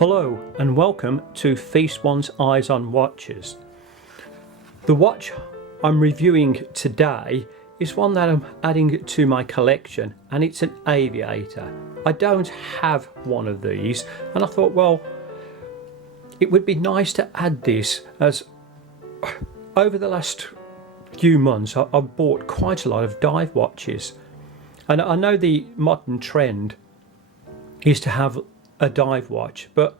Hello and welcome to Feast One's Eyes on Watches. The watch I'm reviewing today is one that I'm adding to my collection, and it's an Aviator. I don't have one of these, and I thought, well, it would be nice to add this, as over the last few months I've bought quite a lot of dive watches, and I know the modern trend is to have a dive watch, but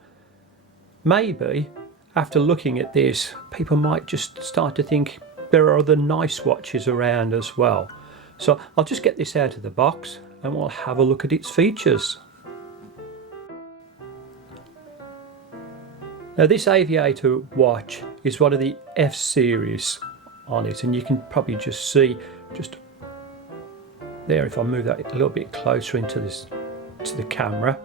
maybe after looking at this, people might just start to think there are other nice watches around as well. So I'll just get this out of the box and we'll have a look at its features. Now, this Aviator watch is one of the F series on it, and you can probably just see just there if I move that a little bit closer into this to the camera.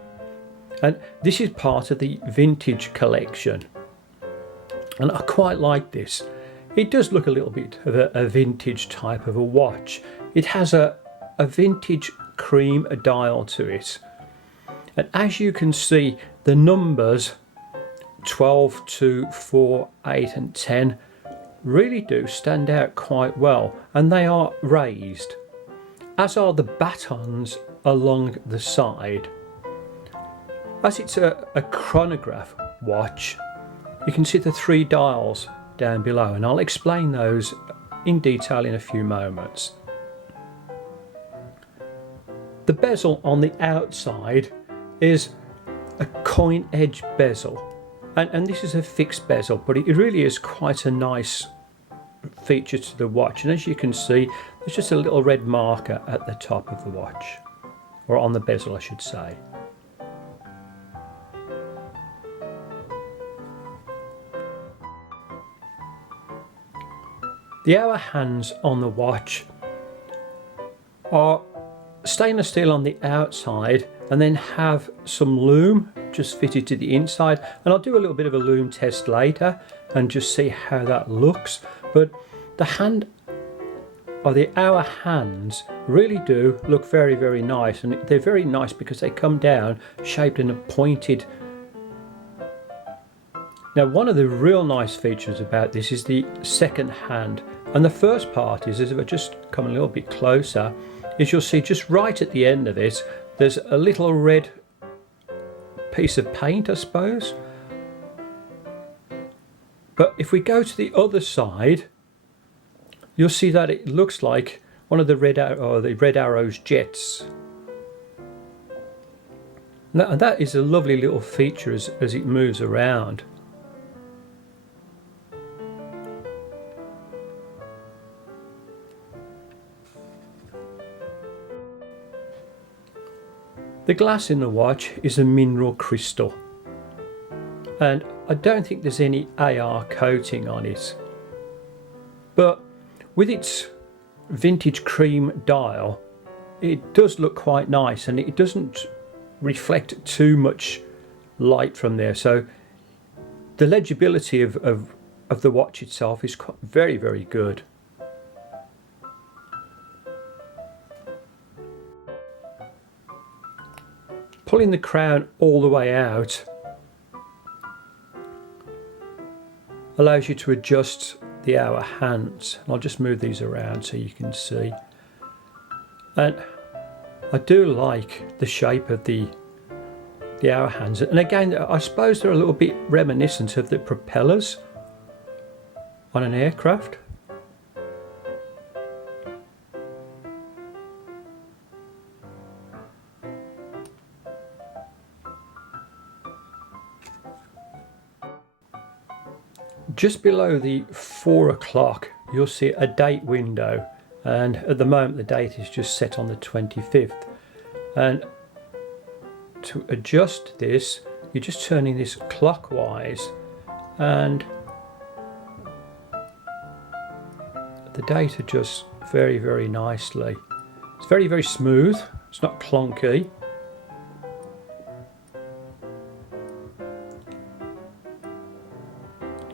And this is part of the vintage collection, and I quite like this. It does look a little bit of a vintage type of a watch. It has a vintage cream dial to it, and as you can see, the numbers 12, 2, 4, 8 and 10 really do stand out quite well, and they are raised, as are the batons along the side. As it's a chronograph watch, you can see the 3 dials down below, and I'll explain those in detail in a few moments. The bezel on the outside is a coin edge bezel, and this is a fixed bezel, but it really is quite a nice feature to the watch. And as you can see, there's just a little red marker at the top of the watch, or on the bezel I should say. The hour hands on the watch are stainless steel on the outside, and then have some lume just fitted to the inside, and I'll do a little bit of a lume test later and just see how that looks. But the hand, or the hour hands, really do look very, very nice, and they're very nice because they come down shaped in a pointed. Now, one of the real nice features about this is the second hand. And the first part is, if I just come a little bit closer, is you'll see just right at the end of it, there's a little red piece of paint, I suppose. But if we go to the other side, you'll see that it looks like one of the red arrow's jets. And that is a lovely little feature as it moves around. The glass in the watch is a mineral crystal, and I don't think there's any AR coating on it, but with its vintage cream dial, it does look quite nice, and it doesn't reflect too much light from there, so the legibility of the watch itself is very, very good. Pulling the crown all the way out allows you to adjust the hour hands. I'll just move these around so you can see. And I do like the shape of the hour hands. And again, I suppose they're a little bit reminiscent of the propellers on an aircraft. Just below the 4 o'clock, you'll see a date window, and at the moment the date is just set on the 25th. And to adjust this, you're just turning this clockwise, and the date adjusts very, very nicely. It's very, very smooth, it's not clunky.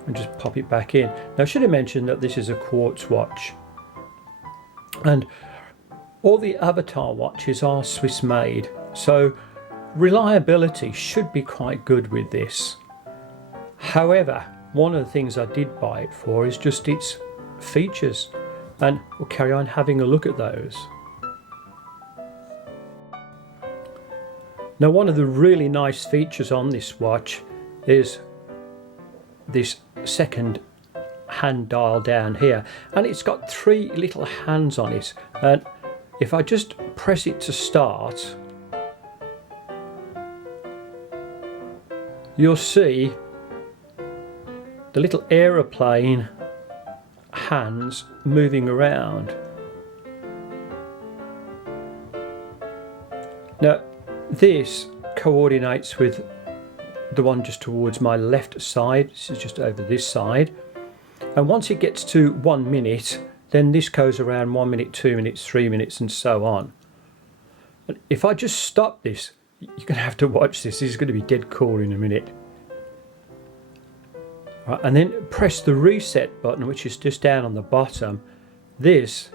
And just pop it back in. Now, I should have mentioned that this is a Quartz watch, and all the Avatar watches are Swiss made, so reliability should be quite good with this. However, one of the things I did buy it for is just its features, and we'll carry on having a look at those. Now, one of the really nice features on this watch is this second hand dial down here, and it's got 3 little hands on it, and if I just press it to start, you'll see the little aeroplane hands moving around. Now this coordinates with the one just towards my left side. This is just over this side, and once it gets to 1 minute, then this goes around 1 minute, 2 minutes, 3 minutes, and so on. And if I just stop this, you're going to have to watch this. This is going to be dead cool in a minute. Right, and then press the reset button, which is just down on the bottom. This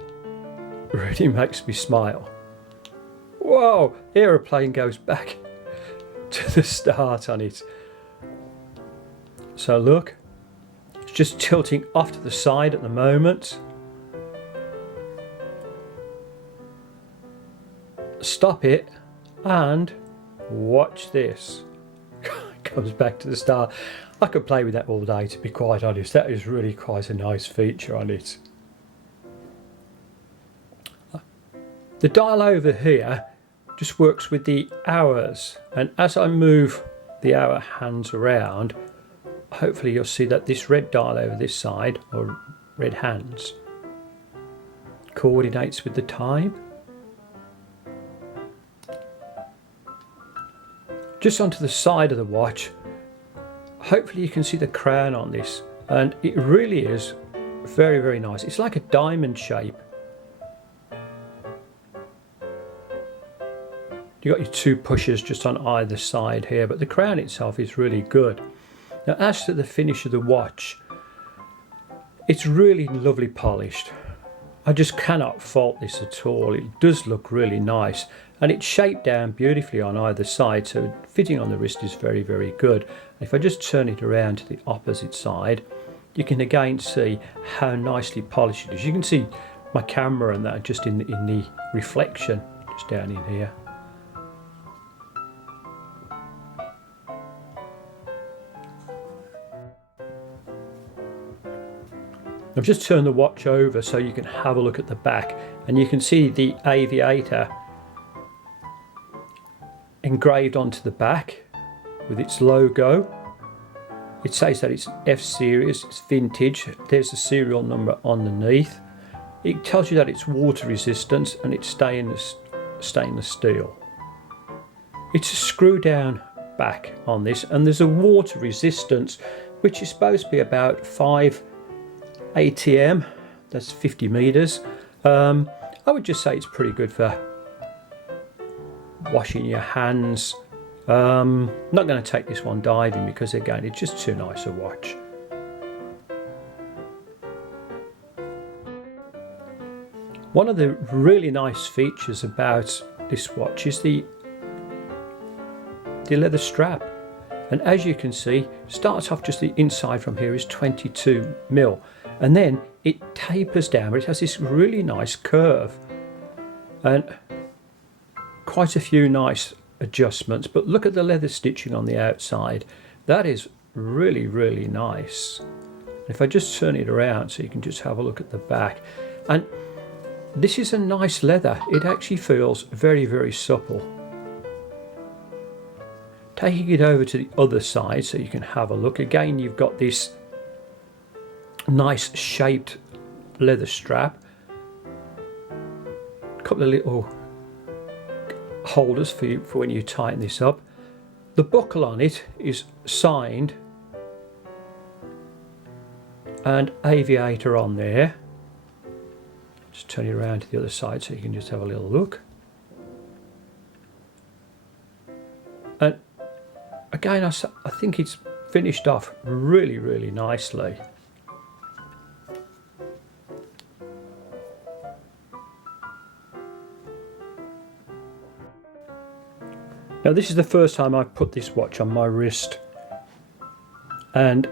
really makes me smile. Whoa, the aeroplane goes back to the start on it. So look, it's just tilting off to the side at the moment. Stop it and watch this. It comes back to the start. I could play with that all day, to be quite honest. That is really quite a nice feature on it. The dial over here just works with the hours, and as I move the hour hands around, hopefully you'll see that this red dial over this side, or red hands, coordinates with the time. Just onto the side of the watch, hopefully you can see the crown on this, and it really is very, very nice. It's like a diamond shape. You've got your 2 pushers just on either side here, but the crown itself is really good. Now, as to the finish of the watch, it's really lovely polished. I just cannot fault this at all. It does look really nice, and it's shaped down beautifully on either side, so fitting on the wrist is very, very good. If I just turn it around to the opposite side, you can again see how nicely polished it is. You can see my camera and that just in the reflection just down in here. I've just turned the watch over so you can have a look at the back, and you can see the Aviator engraved onto the back with its logo. It says that it's F series, it's vintage. There's the serial number underneath. It tells you that it's water resistant and it's stainless steel. It's a screw down back on this, and there's a water resistance which is supposed to be about 5 ATM, that's 50 meters. I would just say it's pretty good for washing your hands. Not going to take this one diving because again it's just too nice a watch. One of the really nice features about this watch is the leather strap, and as you can see, starts off just the inside from here is 22 mil, and then it tapers down, but it has this really nice curve and quite a few nice adjustments. But look at the leather stitching on the outside. That is really, really nice. If I just turn it around so you can just have a look at the back, and this is a nice leather. It actually feels very, very supple. Taking it over to the other side so you can have a look. Again, you've got this nice shaped leather strap. A couple of little holders for when you tighten this up. The buckle on it is signed and Aviator on there. Just turn it around to the other side so you can just have a little look. And again, I think it's finished off really, really nicely. Now this is the first time I've put this watch on my wrist, and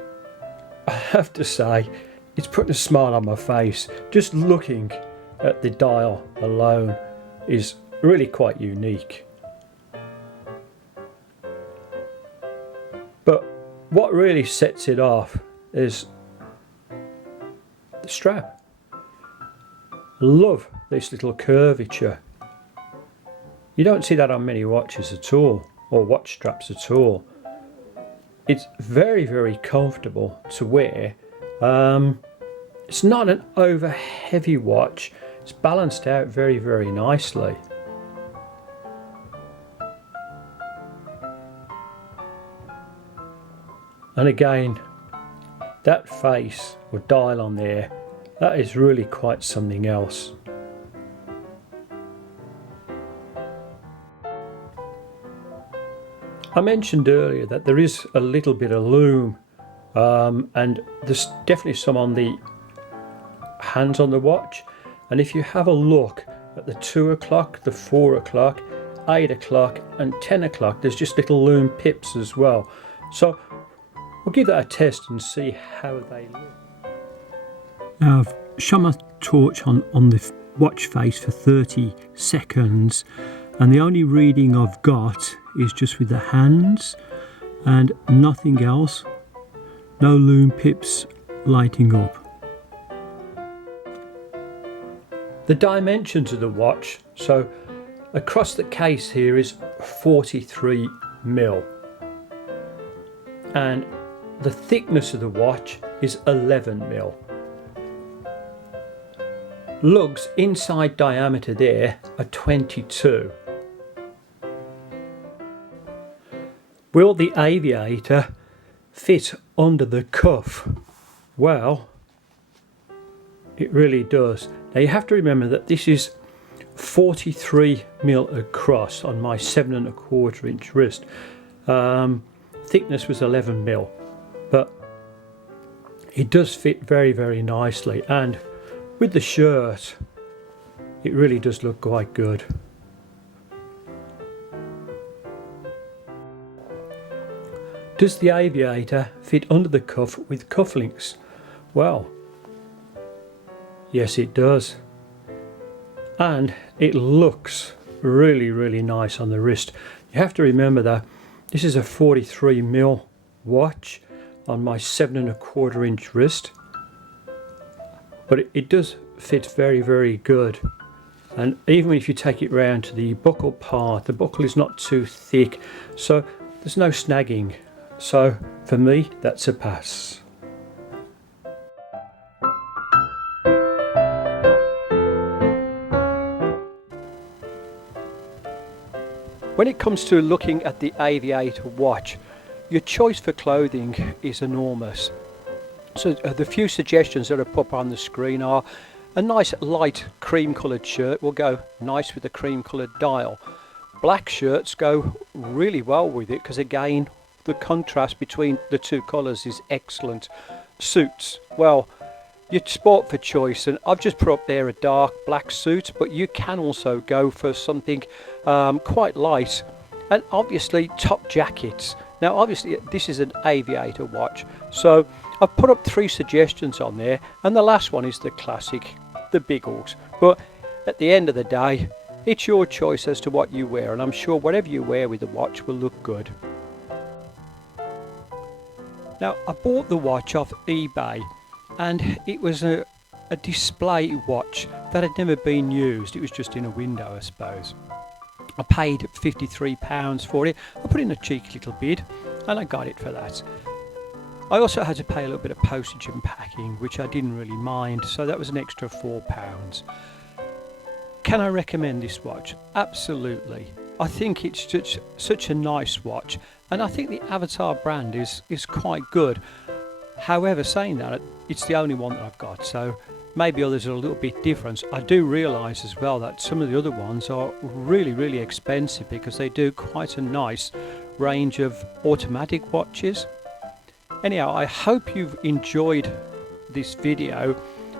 I have to say it's putting a smile on my face. Just looking at the dial alone is really quite unique. But what really sets it off is the strap. Love this little curvature. You don't see that on many watches at all, or watch straps at all. It's very, very comfortable to wear. It's not an over heavy watch. It's balanced out very, very nicely. And again, that face or dial on there, that is really quite something else. I mentioned earlier that there is a little bit of lume, and there's definitely some on the hands on the watch. And if you have a look at the 2 o'clock, the 4 o'clock, 8 o'clock and 10 o'clock, there's just little lume pips as well. So we'll give that a test and see how they look. Now I've shone my torch on the watch face for 30 seconds, and the only reading I've got is just with the hands and nothing else. No lume pips lighting up. The dimensions of the watch, so across the case here is 43 mil, and the thickness of the watch is 11 mil. Lugs inside diameter there are 22. Will the Aviator fit under the cuff? Well, it really does. Now you have to remember that this is 43 mil across on my 7¼ inch wrist. Thickness was 11 mil, but it does fit very, very nicely, and with the shirt it really does look quite good. Does the Aviator fit under the cuff with cufflinks? Well, yes it does, and it looks really, really nice on the wrist. You have to remember that this is a 43 mil watch on my 7¼ inch wrist, but it does fit very, very good. And even if you take it round to the buckle part, the buckle is not too thick, so there's no snagging. So for me, that's a pass. When it comes to looking at the Aviator watch, your choice for clothing is enormous. So the few suggestions that are put on the screen are a nice light cream coloured shirt will go nice with a cream coloured dial. Black shirts go really well with it because again the contrast between the two colours is excellent. Suits, well, your sport for choice, and I've just put up there a dark black suit, but you can also go for something quite light, and obviously top jackets. Now obviously this is an Aviator watch, so I've put up 3 suggestions on there, and the last one is the classic, the Biggles. But at the end of the day, it's your choice as to what you wear, and I'm sure whatever you wear with the watch will look good. Now I bought the watch off eBay, and it was a display watch that had never been used. It was just in a window, I suppose. I paid £53 for it. I put in a cheeky little bid and I got it for that. I also had to pay a little bit of postage and packing, which I didn't really mind, so that was an extra £4. Can I recommend this watch? Absolutely. I think it's such a nice watch, and I think the Aviator brand is quite good. However, saying that, it's the only one that I've got, so maybe others are a little bit different. I do realise as well that some of the other ones are really, really expensive because they do quite a nice range of automatic watches. Anyhow, I hope you've enjoyed this video,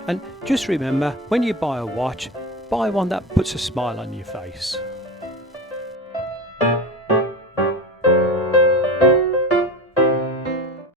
and just remember, when you buy a watch, buy one that puts a smile on your face.